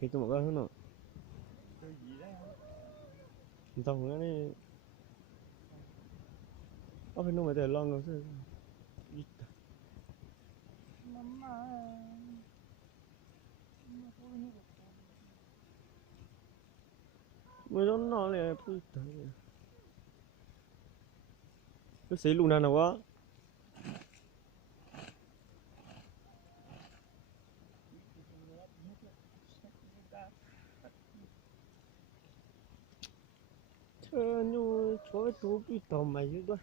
thì tôi một cái nó Chơi gì đấy không? xong cái này có phải nó mà để lon rồi chứ Mama. mới nó là cái xí luna nào quá chơi như chỗ chú bị tầm mày chứ đó